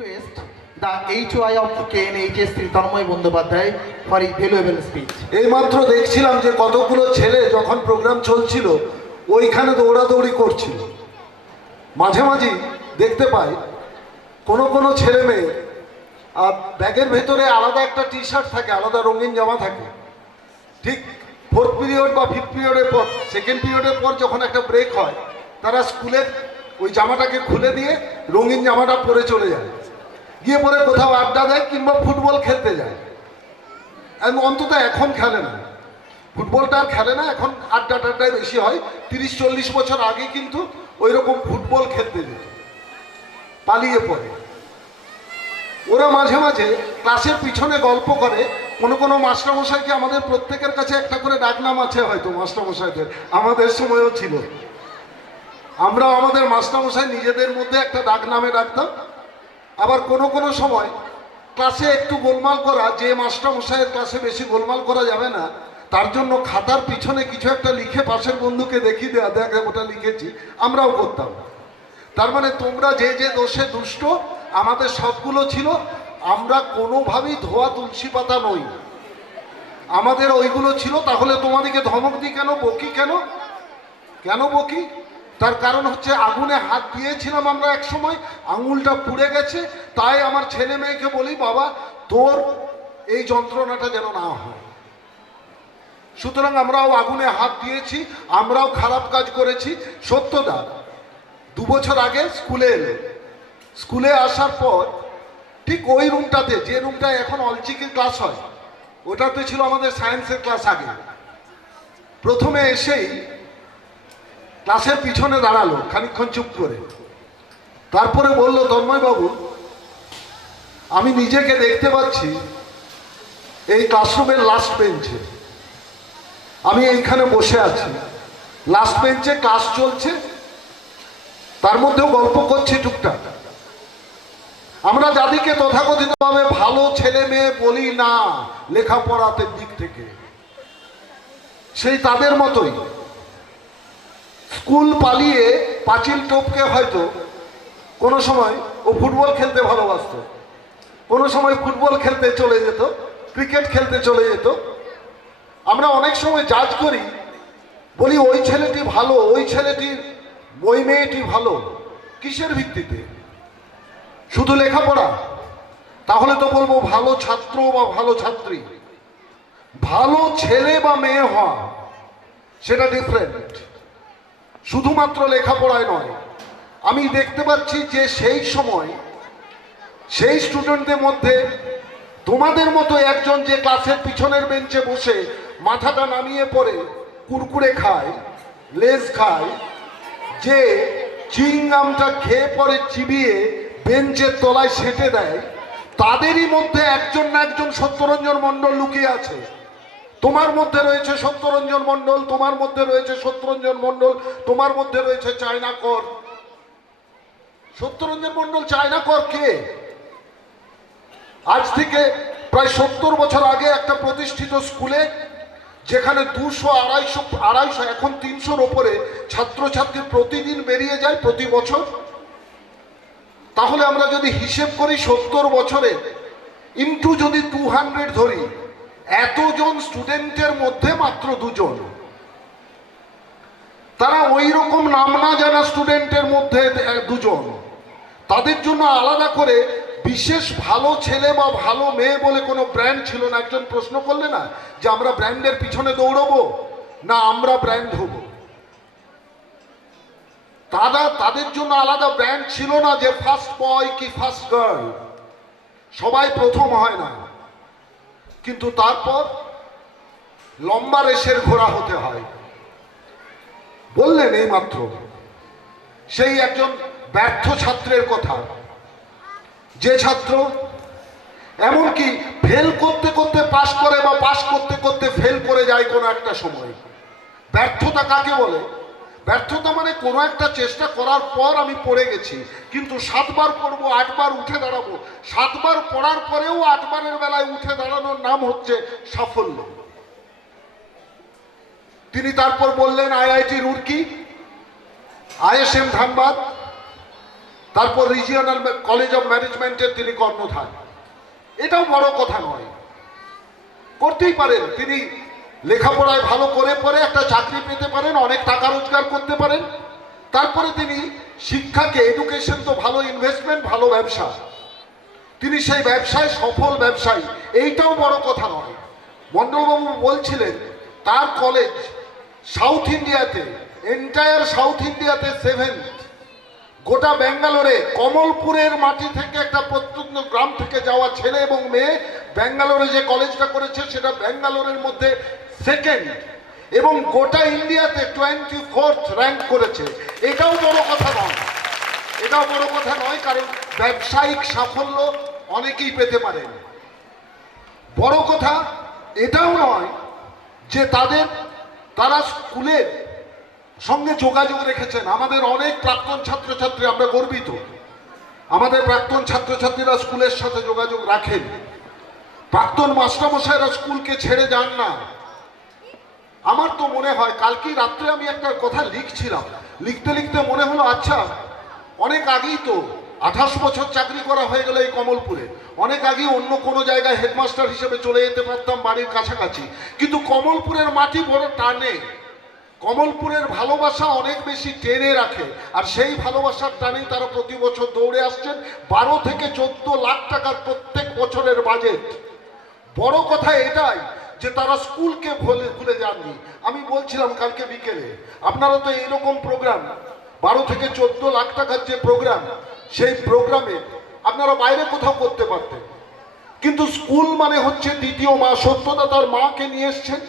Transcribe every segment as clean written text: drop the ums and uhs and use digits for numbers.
request the HOI of KNHS Sri Tanmoy Bandyopadhyay for his valuable speech. এইমাত্র দেখছিলাম যে কতগুলো ছেলে যখন প্রোগ্রাম চলছিল ওইখানে দৌড়াদৌড়ি করছিল। মাঝে মাঝে দেখতে পাই কোনো ছেলে মেয়ে ব্যাগের ভেতরে আলাদা একটা টি শার্ট থাকে, আলাদা রঙিন জামা থাকে। ঠিক 4th পিরিয়ড বা 5th পিরিয়ডের পর, 2nd পিরিয়ডের পর যখন একটা ব্রেক হয়, তারা স্কুলের ওই জামাটাকে খুলে দিয়ে রঙিন জামাটা পরে চলে যায়, গিয়ে পরে কোথাও আড্ডা দেয় কিংবা ফুটবল খেলতে যায়। অন্তত এখন খেলে না, ফুটবলটা আর খেলে না, এখন আড্ডাটাই বেশি হয়। 30-40 বছর আগে কিন্তু ওই রকম ফুটবল খেলতে যেত, পালিয়ে পড়ে। ওরা মাঝে মাঝে ক্লাসের পিছনে গল্প করে। কোনো মাস্টারমশাইকে, আমাদের প্রত্যেকের কাছে একটা করে ডাকনাম আছে হয়তো মাস্টারমশাইদের, আমাদের সময়ও ছিল। আমরা আমাদের মাস্টারমশাই নিজেদের মধ্যে একটা ডাকনামে ডাকতাম। আবার কোনো সময় ক্লাসে একটু গোলমাল করা, যে মাস্টারমশাইয়ের ক্লাসে বেশি গোলমাল করা যাবে না, তার জন্য খাতার পিছনে কিছু একটা লিখে পাশের বন্ধুকে দেখিয়ে দেওয়া, দেখ ওটা লিখেছি, আমরাও করতাম। তার মানে তোমরা যে দোষে দুষ্ট, আমাদের সবগুলো ছিল। আমরা কোনোভাবেই ধোয়া তুলসী পাতা নই, আমাদের ওইগুলো ছিল। তাহলে তোমাদেরকে ধমক দিই কেন, বকি কেন বকি? তার কারণ হচ্ছে আগুনে হাত দিয়েছিলাম আমরা এক সময়, আঙুলটা পুড়ে গেছে। তাই আমার ছেলে মেয়েকে বলি, বাবা তোর এই যন্ত্রণাটা যেন না হয়। সুতরাং আমরাও আগুনে হাত দিয়েছি, আমরাও খারাপ কাজ করেছি। সত্যদা 2 বছর আগে স্কুলে আসার পর ঠিক ওই রুমটাতে, যে রুমটায় এখন অলচিকির ক্লাস হয়, ওটাতে ছিল আমাদের সায়েন্সের ক্লাস। আগে প্রথমে এসেই ক্লাসের পিছনে দাঁড়ালো খানিকক্ষণ চুপ করে, তারপরে বলল, তন্ময় বাবু, আমি নিজেকে দেখতে পাচ্ছি এই ক্লাসরুমের লাস্ট বেঞ্চে। আমি এইখানে বসে আছি, লাস্ট বেঞ্চে ক্লাস চলছে, তার মধ্যেও গল্প করছি টুকটাক। আমরা যাদেরকে তথাকথিতভাবে ভালো ছেলে মেয়ে বলি না লেখাপড়াতে দিক থেকে, সেই তাদের মতোই স্কুল পালিয়ে পাঁচিল টপকে হয়তো কোনো সময় ও ফুটবল খেলতে ভালোবাসত, কোনো সময় ফুটবল খেলতে চলে যেত, ক্রিকেট খেলতে চলে যেত। আমরা অনেক সময় জাজ করি, বলি ওই ছেলেটি ভালো, ওই মেয়েটি ভালো। কিসের ভিত্তিতে? শুধু লেখাপড়া? তাহলে তো বলবো ভালো ছাত্র বা ভালো ছাত্রী। ভালো ছেলে বা মেয়ে হওয়া সেটা ডিফারেন্ট, শুধুমাত্র লেখাপড়ায় নয়। আমি দেখতে পাচ্ছি যে সেই সময় সেই স্টুডেন্টদের মধ্যে তোমাদের মতো একজন, যে ক্লাসের পিছনের বেঞ্চে বসে মাথাটা নামিয়ে পড়ে কুরকুরে খায়, লেজ খায়, যে চিংগামটা খেয়ে পরে চিবিয়ে বেঞ্চের তলায় সেঁটে দেয়, তাদেরই মধ্যে একজন না একজন সত্যরঞ্জন মণ্ডল লুকিয়ে আছে। তোমার মধ্যে রয়েছে সত্যরঞ্জন মণ্ডল, তোমার মধ্যে রয়েছে সত্যরঞ্জন মণ্ডল, তোমার মধ্যে রয়েছে চায়না কর। সত্যরঞ্জন মণ্ডল চায়না কর কে? আজ থেকে প্রায় 70 বছর আগে একটা প্রতিষ্ঠিত স্কুলে, যেখানে 200-250 এখন 300-র ওপরে ছাত্রছাত্রী প্রতিদিন বেরিয়ে যায় প্রতি বছর। তাহলে আমরা যদি হিসেব করি 70 বছরে ইন্টু যদি 200 ধরি, এতজন স্টুডেন্টের মধ্যে মাত্র 2 জন, তারা ওই রকম নাম না জানা স্টুডেন্টের মধ্যে 2 জন। তাদের জন্য আলাদা করে বিশেষ ভালো ছেলে বা ভালো মেয়ে বলে কোনো ব্র্যান্ড ছিল না। একজন প্রশ্ন করলে না যে আমরা ব্র্যান্ডের পিছনে দৌড়বো না আমরা ব্র্যান্ড হব, তাদের জন্য আলাদা ব্র্যান্ড ছিল না যে ফার্স্ট বয় কি ফার্স্ট গার্ল। সবাই প্রথম হয় না, কিন্তু তারপর লম্বা রেসের ঘোড়া হতে হয়। বললেন এইমাত্র সেই একজন ব্যর্থ ছাত্রের কথা, যে ছাত্র এমনকি ফেল করতে করতে পাশ করে বা পাশ করতে করতে ফেল করে যায় কোনো একটা সময়। ব্যর্থতা কাকে বলে? ব্যর্থতা মানে কোনো একটা চেষ্টা করার পর আমি পড়ে গেছি, কিন্তু 7 বার পড়বো, 8 বার উঠে দাঁড়াবো। 7 বার পড়ার পরেও 8 বারের বেলায় উঠে দাঁড়ানোর নাম হচ্ছে সাফল্য। তিনি তারপর বললেন IIT রুড়কি, ISM ধানবাদ, তারপর রিজিওনাল কলেজ অফ ম্যানেজমেন্টের তিনি কর্ণধার। এটাও বড় কথা নয়, করতেই পারেন। তিনি লেখাপড়ায় ভালো করে পরে একটা চাকরি পেতে পারেন, অনেক টাকা রোজগার করতে পারেন। তারপরে তিনি শিক্ষাকে, এডুকেশন তো ভালো ইনভেস্টমেন্ট, ভালো ব্যবসা, তিনি সেই ব্যবসায় সফল ব্যবসায়ী, এইটাও বড় কথা নয়। মণ্ডলবাবু বলছিলেন তার কলেজ সাউথ ইন্ডিয়াতে, এন্টায়ার সাউথ ইন্ডিয়াতে 7th, গোটা ব্যাঙ্গালোরে কমলপুরের মাটি থেকে একটা প্রত্যন্ত গ্রাম থেকে যাওয়া ছেলে এবং মেয়ে ব্যাঙ্গালোরে যে কলেজটা করেছে সেটা ব্যাঙ্গালোরের মধ্যে 2nd, এবং গোটা ইন্ডিয়াতে 24th র্যাঙ্ক করেছে। এটাও বড় কথা নয়, এটাও বড় কথা নয়, কারণ ব্যবসায়িক সাফল্য অনেকেই পেতে পারেন। বড় কথা এটাও নয় যে তারা স্কুলের সঙ্গে যোগাযোগ রেখেছেন। আমাদের অনেক প্রাক্তন ছাত্রছাত্রী, আমরা গর্বিত, আমাদের প্রাক্তন ছাত্রছাত্রীরা স্কুলের সাথে যোগাযোগ রাখেন। প্রাক্তন মাস্টারমশাইরা স্কুলকে ছেড়ে যান না। আমার তো মনে হয়, কালকে রাত্রে আমি একটা কথা লিখছিলাম, লিখতে লিখতে মনে হলো আচ্ছা, অনেক আগেই তো 28 বছর চাকরি করা হয়ে গেল এই কমলপুরে, অনেক আগেই অন্য কোনো জায়গায় হেডমাস্টার হিসেবে চলে যেতে পারতাম বাড়ির কাছাকাছি, কিন্তু কমলপুরের মাটি বড় টানে, কমলপুরের ভালোবাসা অনেক বেশি টেনে রাখে। আর সেই ভালোবাসার টানেই তারা প্রতি বছর দৌড়ে আসছেন। 12 থেকে 14 লাখ টাকার প্রত্যেক বছরের বাজেট। বড় কথা এটাই যে তারা স্কুলকে ভুলে যাননি। আমি বলছিলাম কালকে বিকেলে, আপনারা তো এইরকম প্রোগ্রাম, 12 থেকে 14 লাখ টাকার যে প্রোগ্রাম, সেই প্রোগ্রামে আপনারা বাইরে কোথাও করতে পারতেন, কিন্তু স্কুল মানে হচ্ছে দ্বিতীয় মা। সত্যদা তার মাকে নিয়ে এসছেন,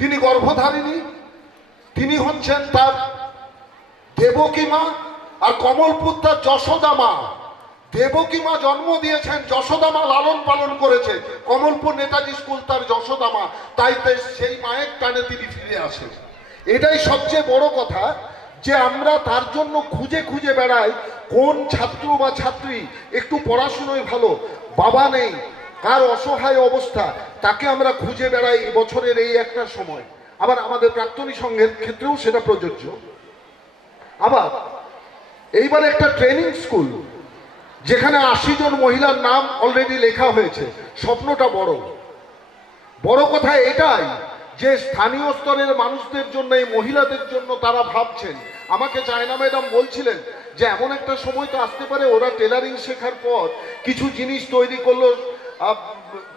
তিনি গর্ভধারিণী, তিনি হচ্ছেন তার দেবকী মা, আর কমলপুর তার যশোদা মা। দেবকী মা জন্ম দিয়েছেন, যশোদা মা লালন পালন করেছে। কমলপুর নেতাজি স্কুল তার যশোদা মা, তাই সেই মায়ের টানে তিনি ফিরে আসেন। এটাই সবচেয়ে বড় কথা, যে আমরা তার জন্য খুঁজে খুঁজে বেড়াই কোন ছাত্র বা ছাত্রী একটু পড়াশুনোয় ভালো, বাবা নেই, কার অসহায় অবস্থা, তাকে আমরা খুঁজে বেড়াই বছরের এই একটা সময়। আবার আমাদের প্রাক্তনী সংঘের ক্ষেত্রেও সেটা প্রযোজ্য। আবার এইবার একটা ট্রেনিং স্কুল, যেখানে 80 জন মহিলার নাম অলরেডি লেখা হয়েছে। স্বপ্নটা বড়। বড় কথা এটাই যে স্থানীয় স্তরের মানুষদের জন্য, এই মহিলাদের জন্য তারা ভাবছেন। আমাকে চায়না ম্যাডাম বলছিলেন যে এমন একটা সময় তো আসতে পারে, ওরা টেলারিং শেখার পর কিছু জিনিস তৈরি করলো,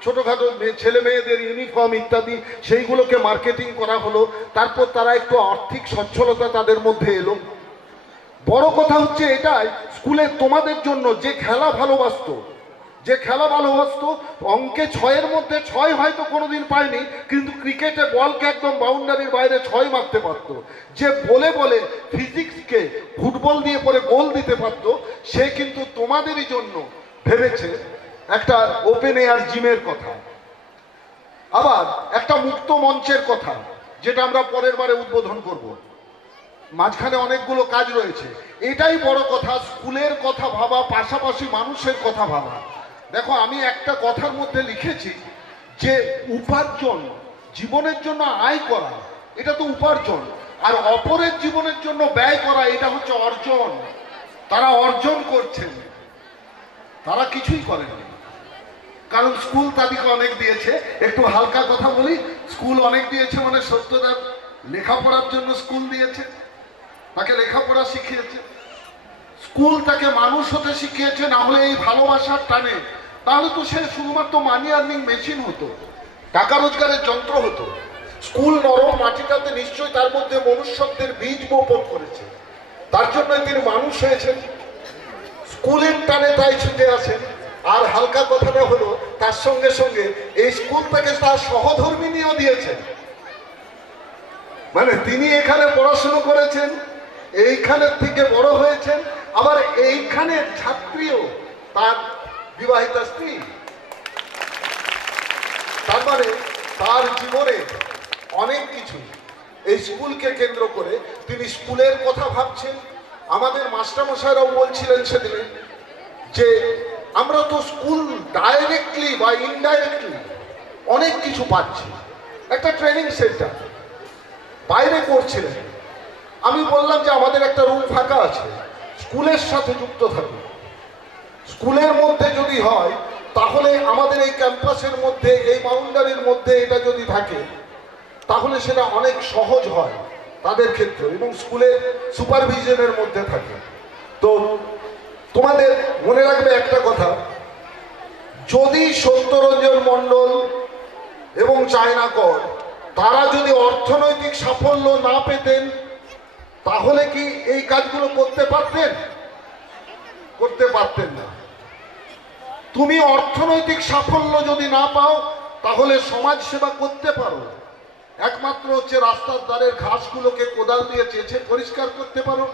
ছোটোখাটো ছেলে মেয়েদের ইউনিফর্ম ইত্যাদি, সেইগুলোকে মার্কেটিং করা হলো, তারপর তারা একটু আর্থিক সচ্ছলতা তাদের মধ্যে এলো। বড় কথা হচ্ছে এটাই, স্কুলে তোমাদের জন্য যে খেলা ভালোবাসতো, অঙ্কে 6-এর মধ্যে 6 হয়তো কোনোদিন পায়নি, কিন্তু ক্রিকেটে বলকে একদম বাউন্ডারির বাইরে 6 মারতে পারতো, যে বলে বলে ফিজিক্সকে ফুটবল দিয়ে পরে গোল দিতে পারতো, সে কিন্তু তোমাদেরই জন্য ভেবেছে একটা ওপেন এয়ার জিমের কথা, আবার একটা মুক্ত মঞ্চের কথা, যেটা আমরা পরের বারে উদ্বোধন করব। মাঝখানে অনেকগুলো কাজ রয়েছে। এটাই বড় কথা, স্কুলের কথা ভাবা, পাশাপাশি মানুষের কথা ভাবা। দেখো, আমি একটা কথার মধ্যে লিখেছি যে উপার্জন, জীবনের জন্য আয় করা, এটা তো উপার্জন, আর অপরের জীবনের জন্য ব্যয় করা, এটা হচ্ছে অর্জন। তারা অর্জন করছেন, তারা কিছুই করেনি, কারণ স্কুল তাদেরকে অনেক দিয়েছে। একটু হালকা কথা বলি, স্কুল অনেক দিয়েছে মানে সত্যদার লেখাপড়ার জন্য স্কুল দিয়েছে, তাকে লেখাপড়া শিখিয়েছে, স্কুল তাকে মানুষ হতে শিখিয়েছে। না হলে এই ভালোবাসার টানে, তাহলে তো সে শুধুমাত্র মানি আর্নিং মেশিন হতো, টাকা রোজগারের যন্ত্র হতো। স্কুল নরম মাটিটাতে নিশ্চয়ই তার মধ্যে মনুষ্যত্বের বীজ বপন করেছে, তার জন্য তিনি মানুষ হয়েছেন, স্কুলের টানে তাই ছুটে আসেন। আর হালকা কথাটা হলো, তার সঙ্গে সঙ্গে এই স্কুল থেকে তার সহধর্মিনীও দিয়েছেন, মানে তিনি এখানে পড়াশুনো করেছেন, এইখানের থেকে বড় হয়েছেন, আবার এইখানের ছাত্রীও তার বিবাহিতা স্ত্রী। তার মানে তার জীবনে অনেক কিছু এই স্কুলকে কেন্দ্র করে, তিনি স্কুলের কথা ভাবছেন। আমাদের মাস্টারমশাইরাও বলছিলেন সেদিনে যে আমরা তো স্কুল ডাইরেক্টলি বা ইনডাইরেক্টলি অনেক কিছু পাচ্ছি। একটা ট্রেনিং সেন্টার বাইরে করছিলেন, আমি বললাম যে আমাদের একটা রুম ফাঁকা আছে, স্কুলের সাথে যুক্ত থাকুক। স্কুলের মধ্যে যদি হয় তাহলে আমাদের এই ক্যাম্পাসের মধ্যে, এই বাউন্ডারির মধ্যে এটা যদি থাকে তাহলে সেটা অনেক সহজ হয় তাদের ক্ষেত্রে, এবং স্কুলের সুপারভিশনের মধ্যে থাকে। তো তোমাদের মনে রাখবে একটা কথা, যদি সত্যরঞ্জন মণ্ডল এবং চায়না কর তারা যদি অর্থনৈতিক সাফল্য না পেতেন তাহলে কি এই কাজগুলো করতে পারতেন? করতে পারতেন না। তুমি অর্থনৈতিক সাফল্য যদি না পাও তাহলে সমাজ সেবা করতে পারো, একমাত্র হচ্ছে রাস্তার ধারের ঘাসগুলোকে কোদাল দিয়ে চেঁচে পরিষ্কার করতে পারো,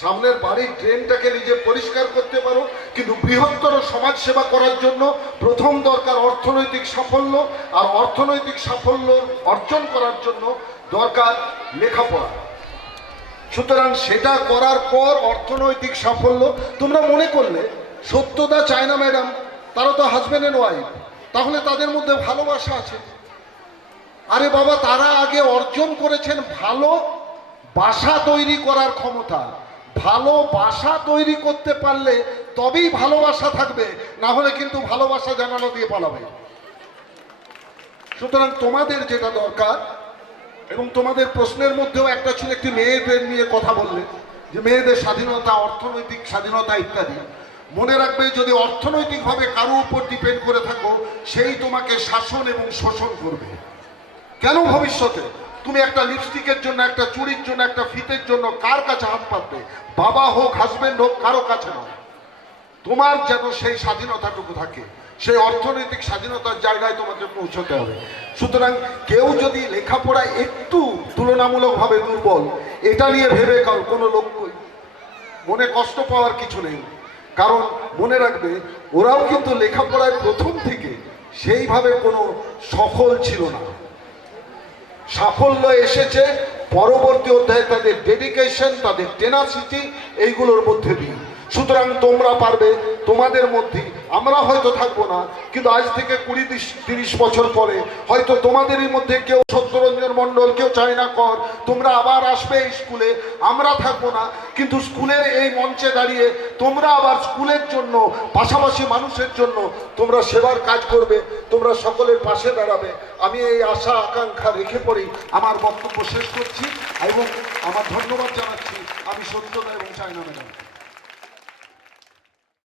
সামনের বাড়ির ড্রেনটাকে নিজে পরিষ্কার করতে পারো, কিন্তু বৃহত্তর সমাজ সেবা করার জন্য প্রথম দরকার অর্থনৈতিক সাফল্য, আর অর্থনৈতিক সাফল্য অর্জন করার জন্য দরকার লেখাপড়া। সুতরাং সেটা করার পর অর্থনৈতিক সাফল্য। তোমরা মনে করলে সত্যদা, চায়না ম্যাডাম, তারা তো হাজব্যান্ড অ্যান্ড ওয়াইফ, তাহলে তাদের মধ্যে ভালোবাসা আছে। আরে বাবা, তারা আগে অর্জন করেছেন ভালো বাসা তৈরি করার ক্ষমতা। ভালো বাসা তৈরি করতে পারলে তবেই ভালোবাসা থাকবে, না হলে কিন্তু ভালোবাসা জানানো দিয়ে পালাবে। সুতরাং তোমাদের যেটা দরকার, এবং তোমাদের প্রশ্নের মধ্যেও একটা ছিল একটি মেয়েদের নিয়ে কথা বললে, যে মেয়েদের স্বাধীনতা, অর্থনৈতিক স্বাধীনতা ইত্যাদি। মনে রাখবে, যদি অর্থনৈতিকভাবে কারো উপর ডিপেন্ড করে থাকো সেই তোমাকে শাসন এবং শোষণ করবে। কেন? ভবিষ্যতে তুমি একটা লিপস্টিকের জন্য, একটা চুড়ির জন্য, একটা ফিতের জন্য কার কাছে হাত পাতবে? বাবা হোক, হাজবেন্ড হোক, কারো কাছে নয়। তোমার যেন সেই স্বাধীনতাটুকু থাকে, সেই অর্থনৈতিক স্বাধীনতার জায়গায় তোমাকে পৌঁছতে হবে। সুতরাং কেউ যদি লেখাপড়ায় একটু তুলনামূলকভাবে দুর্বল, এটা নিয়ে ভেবে কোনো লোক মনে কষ্ট পাওয়ার কিছু নেই। কারণ মনে রাখবে, ওরাও কিন্তু লেখাপড়ায় প্রথম থেকে সেইভাবে কোনো সফল ছিল না। সাফল্য এসেছে পরবর্তী অধ্যায়ে তাদের ডেডিকেশন, তাদের টেনাসিটি, এইগুলোর মধ্যে দিয়ে। সুতরাং তোমরা পারবে, তোমাদের মধ্যে আমরা হয়তো থাকবো না, কিন্তু আজ থেকে 20-30 বছর পরে হয়তো তোমাদেরই মধ্যে কেউ সত্যরঞ্জন মণ্ডল, কেউ চায়না কর, তোমরা আবার আসবে এই স্কুলে, আমরা থাকবো না, কিন্তু স্কুলের এই মঞ্চে দাঁড়িয়ে তোমরা আবার স্কুলের জন্য, পাশাপাশি মানুষের জন্য তোমরা সেবার কাজ করবে, তোমরা সকলের পাশে দাঁড়াবে। আমি এই আশা আকাঙ্ক্ষা রেখে পরেই আমার বক্তব্য শেষ করছি, এবং আমার ধন্যবাদ জানাচ্ছি আমি সত্যদা এবং চায়না ম্যাডাম।